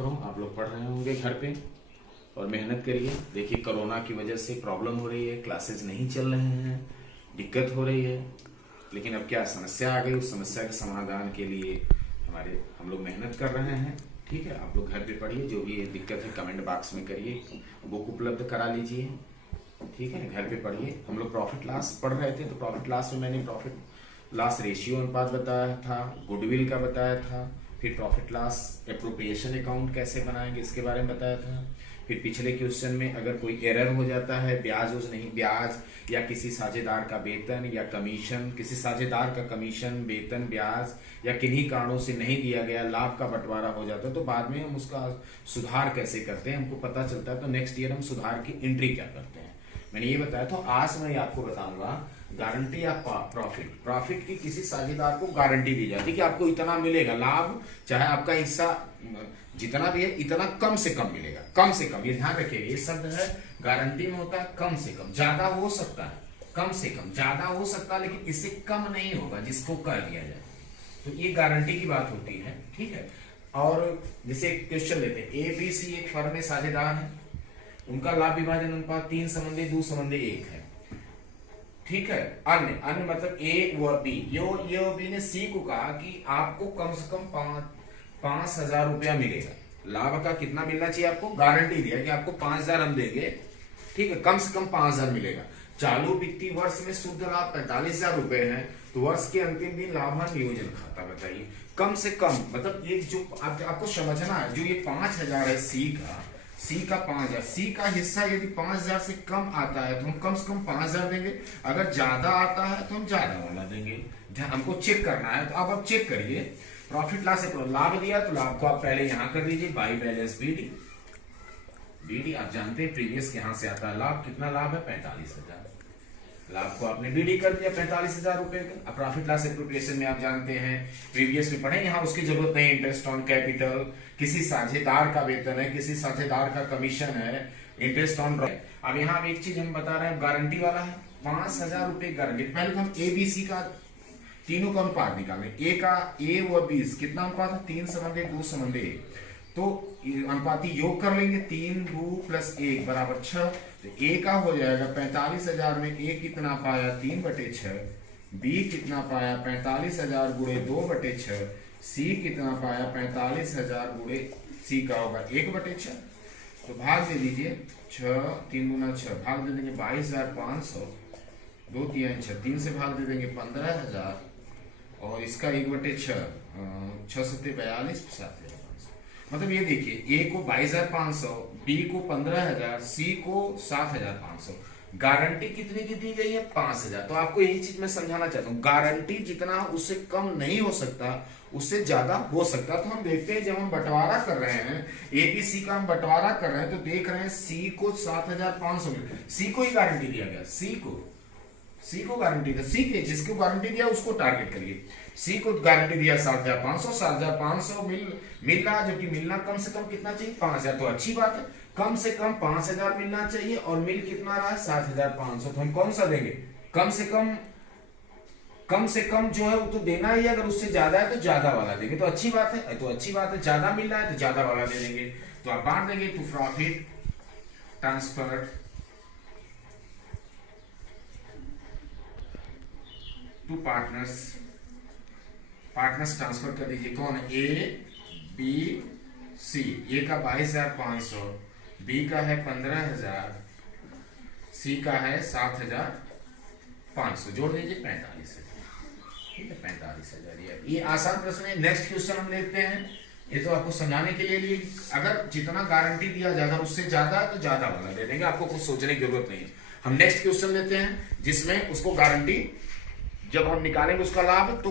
छात्र हूँ, आप लोग पढ़ रहे होंगे घर पे और मेहनत करिए। देखिए कोरोना की वजह से प्रॉब्लम हो रही है, क्लासेस नहीं चल रहे हैं, दिक्कत हो रही है, लेकिन अब क्या समस्या आ गई, उस समस्या के समाधान के लिए हम लोग मेहनत कर रहे हैं। ठीक है, आप लोग घर पे पढ़िए, जो भी दिक्कत है कमेंट बॉक्स में करिए, बुक उपलब्ध करा लीजिए। ठीक है, घर पे पढ़िए। हम लोग प्रॉफिट लॉस पढ़ रहे थे, तो प्रॉफिट लॉस में मैंने प्रॉफिट लॉस रेशियो अनुपात बताया था, गुडविल का बताया था, फिर प्रॉफिट लॉस एप्रोप्रिएशन अकाउंट कैसे बनाएंगे इसके बारे में बताया था। फिर पिछले क्वेश्चन में अगर कोई एरर हो जाता है, ब्याज या किसी साझेदार का वेतन या कमीशन, किसी साझेदार का कमीशन, वेतन, ब्याज या किन्हीं कारणों से नहीं दिया गया, लाभ का बंटवारा हो जाता है, तो बाद में हम उसका सुधार कैसे करते हैं, हमको पता चलता है। तो नेक्स्ट ईयर हम सुधार की एंट्री क्या करते हैं, मैंने ये बताया। तो आज मैं आपको बताऊंगा गारंटी या प्रॉफिट की किसी साझेदार को गारंटी दी जाती है कि आपको इतना मिलेगा लाभ, चाहे आपका हिस्सा जितना भी है इतना कम से कम मिलेगा, कम से कम। ये ध्यान रखिएगा, ये शब्द है गारंटी में होता है कम से कम, ज्यादा हो सकता है, कम से कम ज्यादा हो सकता है, लेकिन इससे कम नहीं होगा जिसको कह दिया जाए। तो ये गारंटी की बात होती है। ठीक है, और जैसे क्वेश्चन लेते हैं, ए बी सी एक फर्म में साझेदार है, उनका लाभ विभाजन अनुपात 3:2:1 है। ठीक है, अन्य मतलब ए व बी, ये बी ने सी को कहा कि आपको कम से कम 5,000 रुपया मिलेगा। लाभ का कितना मिलना चाहिए आपको, गारंटी दिया कि आपको 5,000 हम देंगे। ठीक है, कम से कम 5,000 मिलेगा। चालू वित्तीय वर्ष में शुद्ध लाभ 45,000 रुपए है, तो वर्ष के अंतिम दिन लाभांश नियोजन खाता बताइए। कम से कम मतलब ये जो आपको समझना है, जो ये 5,000 है सी का 5,000, सी का हिस्सा यदि 5,000 से कम आता है तो हम कम से कम 5,000 देंगे, अगर ज्यादा आता है तो हम ज्यादा वाला देंगे। हमको चेक करना है, तो अब आप चेक करिए। प्रॉफिट लॉस से लाभ दिया, तो लाभ को आप पहले यहां कर दीजिए, बाई बैलेंस बीडी आप जानते हैं प्रीवियस यहां से आता है लाभ, कितना लाभ है 45,000, लाभ को आपने बीडी कर दिया 45,000 रुपए का। प्रॉफिट लॉस एप्रोप्रिएशन में आप जानते हैं प्रीवियस में पढ़े, यहाँ उसकी जरूरत नहीं। इंटरेस्ट ऑन कैपिटल, किसी साझेदार का वेतन है, किसी साझेदार का कमीशन है, इंटरेस्ट ऑन। अब यहाँ एक चीज हम बता रहे हैं, गारंटी वाला है 5,000 रुपए गारंटी। पहले हम ए बी सी का तीनों का अनुपात निकालें, ए व 20 कितना अनुपात है 3:2:1, तो अनुपाती योग कर लेंगे, 3:2 + 1 = 6। तो ए का हो जाएगा 45,000 में ए कितना पाया 3/6, बी कितना पाया 45,000 × 2/6, सी कितना पाया 45,000 × सी का होगा 1/6। तो भाग दे दीजिए 6, 3 × 6 भाग दे देंगे 22,500, 2 × 3 = 6, 3 से भाग दे देंगे 15,000 और इसका 1/6, 6 × 7 = 42, 7,500। मतलब ये देखिए, ए को 22,500, बी को 15,000, सी को 7,500। गारंटी कितने की दी गई है 5,000। तो आपको यही चीज मैं समझाना चाहता हूँ, गारंटी जितना उससे कम नहीं हो सकता, उससे ज्यादा हो सकता। तो हम देखते हैं, जब हम बंटवारा कर रहे हैं ए बी सी का, हम बंटवारा कर रहे हैं तो देख रहे हैं सी को 7,500 मिले, सी को ही गारंटी दिया गया, सी को गारंटी दिया, सी के जिसको गारंटी दिया उसको टारगेट करिए। सी को गारंटी दिया 7,500 मिल रहा, जबकि मिलना कम से कम कितना चाहिए 5,000। तो अच्छी बात है, कम से कम 5,000 मिलना चाहिए और मिल कितना रहा है 7,500। तो हम कौन सा देंगे, कम से कम जो है वो तो देना ही, अगर उससे ज्यादा है तो ज्यादा वाला देंगे। तो अच्छी बात है, ज्यादा मिल रहा है तो ज्यादा वाला दे देंगे। तो आप बांट देंगे to profit transfer to partners transfer कर दीजिए। कौन है, ए बी सी। ए का 22,500, बी का है 15,000, सी का है 7,500, जोड़ दीजिए 45,000। ठीक है, 45,000। ये आसान प्रश्न है। नेक्स्ट क्वेश्चन हम देखते हैं, ये तो आपको समझाने के लिए अगर जितना गारंटी दिया जाएगा उससे ज्यादा तो ज्यादा वाला दे देंगे, आपको कुछ सोचने की जरूरत नहीं है। हम नेक्स्ट क्वेश्चन लेते हैं जिसमें उसको गारंटी, जब हम निकालेंगे उसका लाभ, तो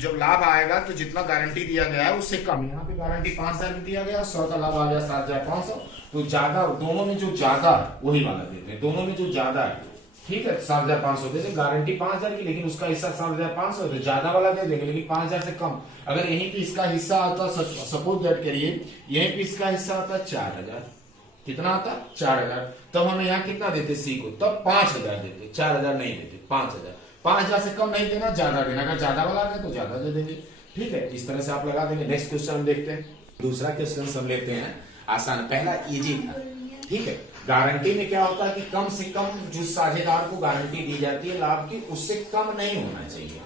जब लाभ आएगा तो जितना गारंटी दिया गया है उससे कम। यहाँ पे गारंटी 5,000 की दिया गया, 100 का लाभ आ गया 7,500। तो ज्यादा, दोनों में जो ज्यादा वही वाला देते हैं, दोनों में जो ज्यादा है। ठीक है, 7,500 देते, गारंटी 5,000 की, लेकिन उसका हिस्सा 7,500 है, तो ज्यादा वाला दे देंगे, लेकिन 5,000 से कम। अगर यहीं पे इसका हिस्सा आता, सपोज दैट करिए यहीं पे इसका हिस्सा आता 4,000, कितना आता 4,000, तब हमें यहाँ कितना देते सी को, तब 5,000 देते, 4,000 नहीं देते, 5,000। 5,000 से कम नहीं देना, ज्यादा देना, अगर ज्यादा वाला है तो ज्यादा दे देंगे। ठीक है, इस तरह से आप लगा देंगे। नेक्स्ट क्वेश्चन हम देखते हैं। दूसरा क्वेश्चन हम लेते हैं आसान, पहला इजी था, ठीक है। गारंटी में क्या होता है कि कम से कम जो साझेदार को गारंटी दी जाती है लाभ की, उससे कम नहीं होना चाहिए।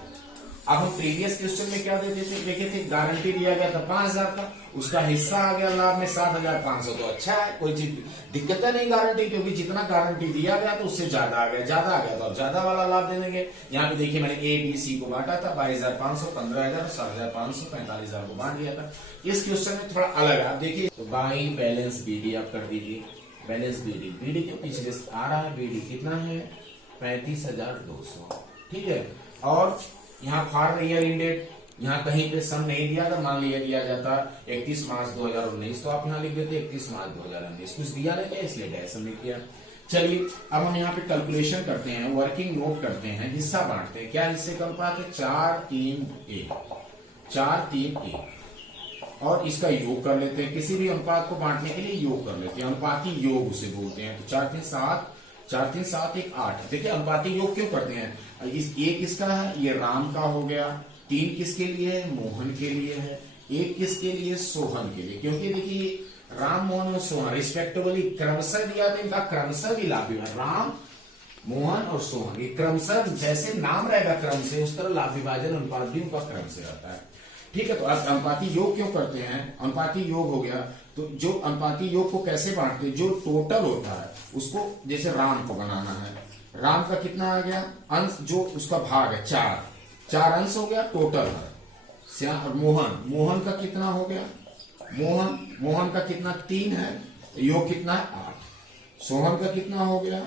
अब हम प्रीवियस क्वेश्चन में क्या देखे थे, गारंटी दिया गया था 5,000 का, उसका हिस्सा आ गया लाभ में 7,500, तो अच्छा है, कोई चीज दिक्कत है नहीं गारंटी, क्योंकि जितना गारंटी दिया गया तो उससे ज्यादा आ गया, ज्यादा आ गया तो अब ज्यादा वाला लाभ दे देंगे। यहाँ पे देखिए मैंने ए बी सी को बांटा था, 22,500, 15,000, 7,500, 45,000 को बांट दिया था। इस क्वेश्चन में थोड़ा अलग है, आप देखिए तो बाई बैलेंस बीडी आप कर दीजिए, बैलेंस बीडी, बीडी के पिछले आ रहा है, बीडी कितना है 35,200, ठीक है। और यहाँ फॉर ईयर इन डेट, यहाँ कहीं पे सम नहीं दिया था, मान लिया दिया जाता 31 मार्च 2019, तो आप यहाँ लिख देते 31 मार्च 2019, कुछ दिया नहीं, इसलिए डैश हमने किया। चलिए अब हम यहाँ पे कैलकुलेशन करते हैं, वर्किंग नोट करते हैं, हिस्सा बांटते हैं। क्या हिस्से का अनुपात है, 4-3-1, 4-3-1, और इसका योग कर लेते हैं। किसी भी अनुपात को बांटने के लिए योग कर लेते हैं, अनुपाती योग उसे बोलते हैं। तो 4-3-7, 4-3-7 1 8। देखिए अनुपाती योग क्यों करते हैं, एक किसका है, ये राम का हो गया, 3 किसके लिए है, मोहन के लिए है, 1 किसके लिए, सोहन के लिए। क्योंकि देखिए राम, मोहन और सोहन रिस्पेक्टिवली क्रमशः दिया था, इनका क्रमशः भी लाभ है, राम, मोहन और सोहन, ये क्रमशः जैसे नाम रहेगा क्रम से, उस तरह लाभ विभाजन अनुपात भी उनका क्रम से आता है, ठीक है। तो आप अनुपाती योग क्यों करते हैं, अनुपाती योग हो गया, तो जो अनुपाती योग को कैसे बांटते हैं, जो टोटल होता है उसको, जैसे राम को बनाना है, राम का कितना आ गया अंश, जो उसका भाग है 4 अंश हो गया टोटल है, और मोहन का कितना हो गया, मोहन का कितना 3 है, योग कितना है 8, सोहन का कितना हो गया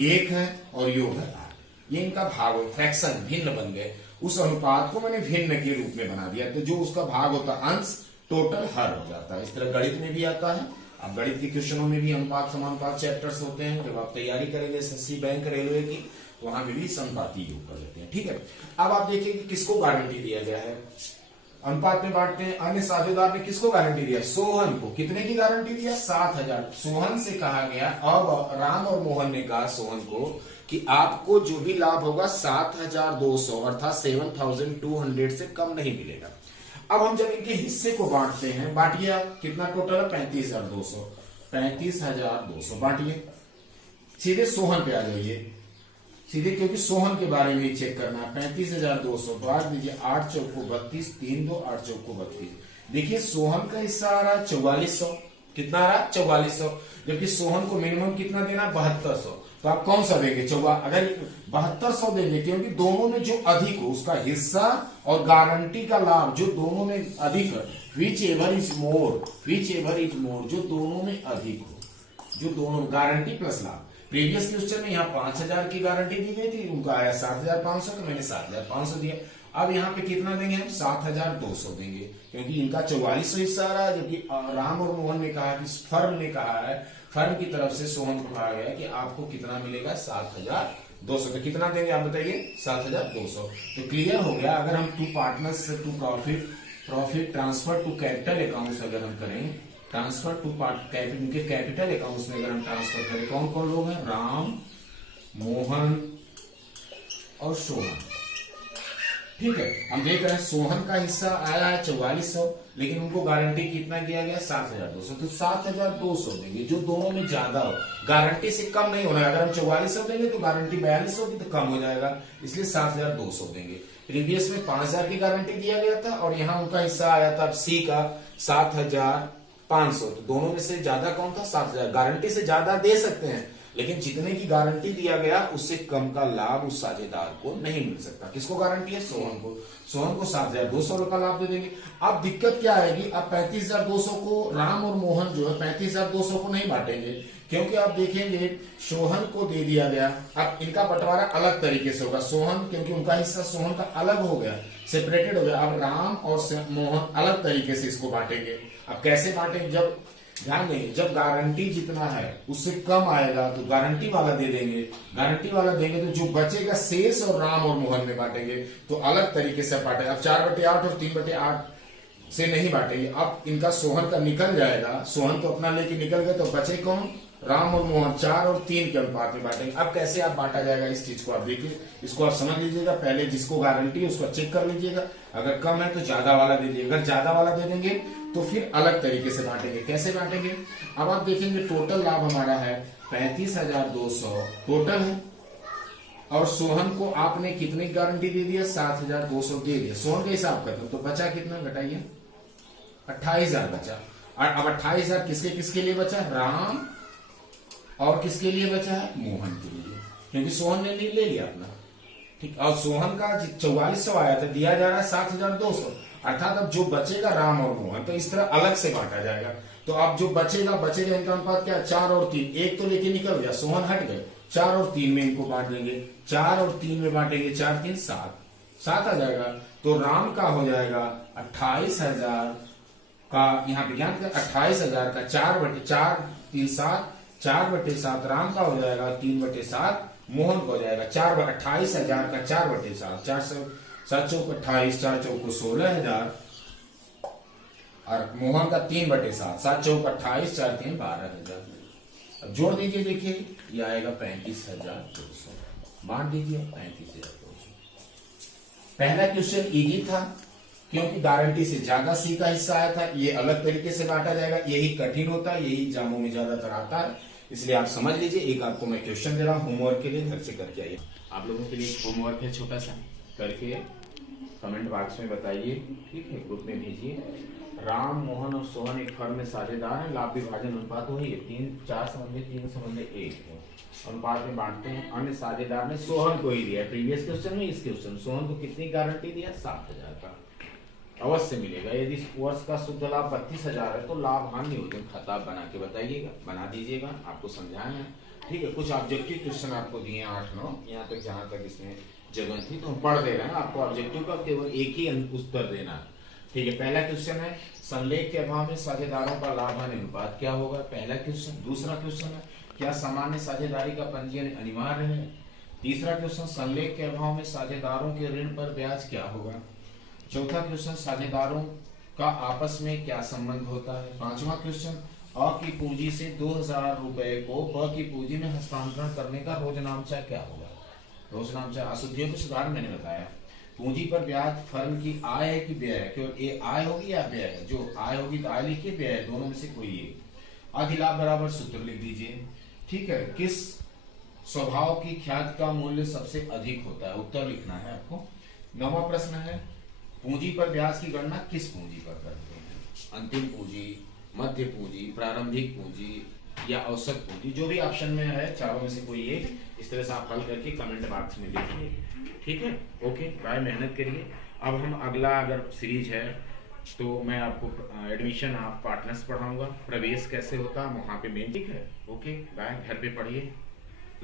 1 है और योग है 8। ये इनका भाग हो, फ्रैक्शन भिन्न बन गए, उस अनुपात को मैंने भिन्न के रूप में बना दिया, तो जो उसका भाग होता अंश टोटल हर हो जाता है। इस तरह गणित में भी आता है, अब गणित के क्वेश्चनों में भी अनुपात समानुपात चैप्टर्स होते हैं, जब आप तैयारी करेंगे एसएससी बैंक रेलवे की, तो वहां पे भी समानुपाती योग कर लेते हैं, ठीक है। अब आप देखिए कि किसको गारंटी दिया गया है, अनुपात में बांटते हैं, अन्य साझेदार ने किसको गारंटी दिया, सोहन को। कितने की गारंटी दिया, 7,000। सोहन से कहा गया, अब राम और मोहन ने कहा सोहन को कि आपको जो भी लाभ होगा 7,200 अर्थात 7,200 से कम नहीं मिलेगा। अब हम जब इनके हिस्से को बांटते हैं, बांटिए आप, कितना टोटल है 35,200, 35,200 बांटिए, सीधे सोहन पे आ जाइए, सीधे, क्योंकि सोहन के बारे में ही चेक करना है। 35,200 बांट दीजिए, 8 चौको 32, 3 2 8 चौको 32। देखिए सोहन का हिस्सा आ रहा है 4400, कितना आ रहा है 4400, जबकि सोहन को मिनिमम कितना देना है 7200, तो आप कौन सा देंगे, अगर 7200 देंगे, क्योंकि दोनों में जो अधिक हो उसका हिस्सा और गारंटी का लाभ जो दोनों में अधिक है, विच एवर इज मोर, जो दोनों में अधिक हो, जो दोनों गारंटी प्लस लाभ। प्रीवियस क्वेश्चन में यहाँ 5,000 की गारंटी दी गई थी, उनका आया 7,500, तो मैंने 7,500 दिया। अब यहाँ पे कितना देंगे हम, 7,200 देंगे, क्योंकि इनका 4400 हिस्सा आ रहा है, जबकि राम और मोहन ने कहा कि फर्म ने कहा है, फर्म की तरफ से सोहन को कहा गया कि आपको कितना मिलेगा 7,200, तो कितना देंगे आप बताइए 7,200। तो क्लियर हो गया। अगर हम टू पार्टनर्स से to profit transfer to capital accounts अगर हम करें, ट्रांसफर टू उनके कैपिटल अकाउंट्स में अगर हम ट्रांसफर करें, कौन कौन लोग हैं, राम, मोहन और सोहन, ठीक है। हम देख रहे हैं सोहन का हिस्सा आया है 4400, लेकिन उनको गारंटी कितना किया गया 7,200, तो 7,200 देंगे, जो दोनों में ज्यादा हो, गारंटी से कम नहीं होना है। अगर हम 4400 देंगे तो गारंटी 4200 की, तो कम हो जाएगा, इसलिए 7,200 देंगे। प्रीवियस में 5,000 की गारंटी दिया गया था, और यहाँ उनका हिस्सा आया था सी का 7,500, तो दोनों में से ज्यादा कौन था 7,000। गारंटी से ज्यादा दे सकते हैं, लेकिन जितने की गारंटी दिया गया उससे कम का लाभ उस साझेदार को नहीं मिल सकता। किसको गारंटी है, सोहन को। सोहन को 7,200 का लाभ दे देंगे। अब दिक्कत क्या आएगी, अब 35,200 को राम और मोहन जो है 35,200 को नहीं बांटेंगे, क्योंकि आप देखेंगे सोहन को दे दिया गया। अब इनका बंटवारा अलग तरीके से होगा, सोहन, क्योंकि उनका हिस्सा सोहन का अलग हो गया, सेपरेटेड हो गया। अब राम और मोहन अलग तरीके से इसको बांटेंगे। अब कैसे बांटेंगे, जब ध्यान देंगे, जब गारंटी जितना है उससे कम आएगा तो गारंटी वाला दे देंगे, गारंटी वाला देंगे, तो जो बचेगा शेष और राम और मोहन में बांटेंगे, तो अलग तरीके से बांटे। अब 4/8 और 3/8 से नहीं बांटेंगे। अब इनका सोहन का निकल जाएगा, सोहन तो अपना लेके निकल गए, तो बचे कौन, राम और मोहन 4 और 3 के अनुपात में बांटेंगे। अब कैसे आप बांटा जाएगा इस चीज को आप देखिए, इसको आप समझ लीजिएगा। पहले जिसको गारंटी है उसको चेक कर लीजिएगा, अगर कम है तो ज्यादा वाला दे दीजिए, अगर ज्यादा वाला दे देंगे तो फिर अलग तरीके से बांटेंगे। कैसे बांटेंगे, अब आप देखेंगे टोटल लाभ हमारा है 35,200 टोटल है, और सोहन को आपने कितनी गारंटी दे दिया, 7,200 दे दिया। सोहन का हिसाब करते तो बचा कितना, घटाइए 28,000 बचा। और अब 28,000 किसके किसके लिए बचा, राम और किसके लिए बचा है, मोहन के लिए, क्योंकि सोहन ने ले लिया अपना। ठीक, और सोहन का 4400 आया था, दिया जा रहा है 7,200, अर्थात अब जो बचेगा राम और मोहन तो इस तरह अलग से बांटा जाएगा। तो अब जो बचेगा इनका अनुपात क्या, 4 और 3, एक तो लेके निकल गया, सोहन हट गए, 4 और 3 में इनको बांट देंगे, 4 और 3 में बांटेंगे, 4 3 7 आ जाएगा। तो राम का हो जाएगा 28,000 का, यहाँ पे ज्ञान 28,000 का 4/4 3 7, 4/7 राम का हो जाएगा, 3/7 मोहन का हो जाएगा। 28,000 का 4/7, 4 चौक 28, 4 चौक 16,000 और मोहन का 3/7, 7 चौक 28, 4 3 12,000। अब जोड़ दीजिए, देखिए ये आएगा 35,200, बांट दीजिए 35,200। पहला क्वेश्चन इजी था क्योंकि गारंटी से ज्यादा सी का हिस्सा आया था, ये अलग तरीके से बांटा जाएगा, यही कठिन होता है, यही एग्जामों में ज्यादातर आता है, इसलिए आप समझ लीजिए। एक आपको मैं क्वेश्चन दे रहा हूं होमवर्क के लिए, घर से करके आइए। आप लोगों के लिए एक होमवर्क है छोटा सा, करके कमेंट बॉक्स में बताइए, ठीक है, ग्रुप में भेजिए। राम मोहन और सोहन एक फर्म में साझेदार हैं, लाभ विभाजन अनुपात वही है, 4 समझे 3 समझे 1 है, अनुपात में बांटते हैं। अन्य साझेदार ने सोहन को ही दिया, प्रीवियस क्वेश्चन में इस क्वेश्चन सोहन को कितनी गारंटी दिया, 7,000 का अवश्य मिलेगा। यदि वर्ष का शुद्ध लाभ 32,000 है तो लाभ हानि होती है, खाता बना के बताइएगा, बना दीजिएगा, आपको समझाए हैं, ठीक है। कुछ ऑब्जेक्टिव क्वेश्चन आपको दिए 8-9 यहाँ तक, जहां तक इसमें जगह थी तो हम पढ़ दे रहे हैं, आपको ऑब्जेक्टिव का केवल एक ही उत्तर देना है, ठीक है। पहला क्वेश्चन है संलेख के अभाव में साझेदारों का लाभ हानि अनुपात क्या होगा, पहला क्वेश्चन। दूसरा क्वेश्चन है क्या सामान्य साझेदारी का पंजीयन अनिवार्य है। तीसरा क्वेश्चन संलेख के अभाव में साझेदारों के ऋण पर ब्याज क्या होगा। चौथा क्वेश्चन साझेदारों का आपस में क्या संबंध होता है। पांचवा क्वेश्चन अ की पूंजी से 2,000 रुपए को ब की पूंजी में हस्तांतरण करने का रोजनामचा क्या होगा। रोजनामचा अशुद्धियों के सुधार मैंने बताया। पूंजी पर ब्याज फर्म की आय है कि व्यय है, केवल ये आय होगी या व्यय है, जो आय होगी तो आय लिखिए, व्यय है दोनों में से कोई एक। अधिलाभ बराबर सूत्र लिख दीजिए, ठीक है। किस स्वभाव की ख्याति का मूल्य सबसे अधिक होता है, उत्तर लिखना है आपको। 9वां प्रश्न है पूंजी पर ब्याज की गणना किस पूंजी पर करते हैं, अंतिम पूंजी, मध्य पूंजी, प्रारंभिक पूंजी या औसत पूंजी, जो भी ऑप्शन में है चारों में से कोई एक। इस तरह से आप हल करके कमेंट बॉक्स में लिखिए, ठीक है। ओके बाय, मेहनत करिए। अब हम अगला अगर सीरीज है तो मैं आपको एडमिशन आप पार्टनर्स पढ़ाऊंगा, प्रवेश कैसे होता है वहां पे मेन, ठीक है। ओके बाय, घर पे पढ़िए,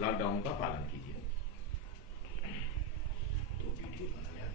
लॉकडाउन का पालन कीजिए। तो वीडियो बनाया